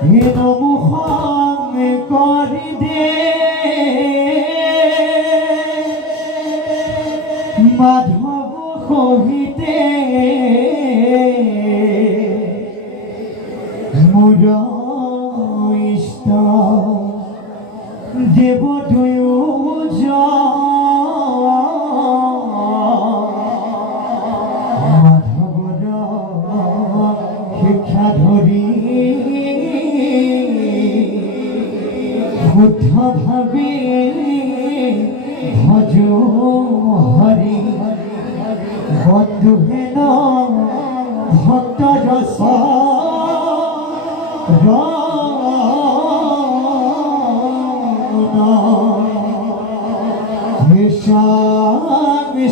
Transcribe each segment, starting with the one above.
মুখং কৰি দে মাধৱ সহিতে মোৰ ইষ্ট দেৱ মাধৱৰ শিক্ষা ধৰি শুদ্ধ ভাবে ভজ হরি বন্ধু হেন ভক্ত রস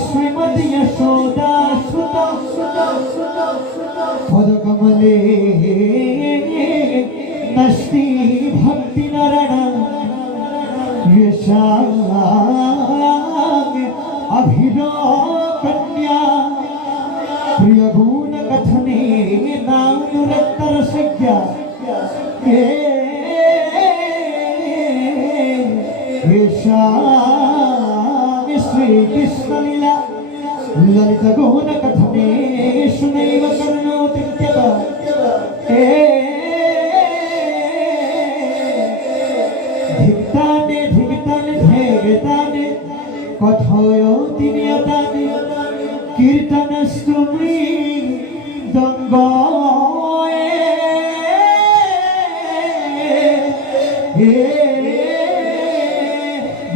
শ্রীমতী যশোদা পদ কমলে নষ্টি ভক্তি নারায়ণ अभिकन्या प्रिय गुण कथने नानुरत्तर सज्ञा श्री कृष्ण लीला ललित गुण कथने सुनैव कर्णोति धिक्ताने भेगताने कथयति नियतानि कीर्तनस्तु मृदङ्गाय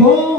गो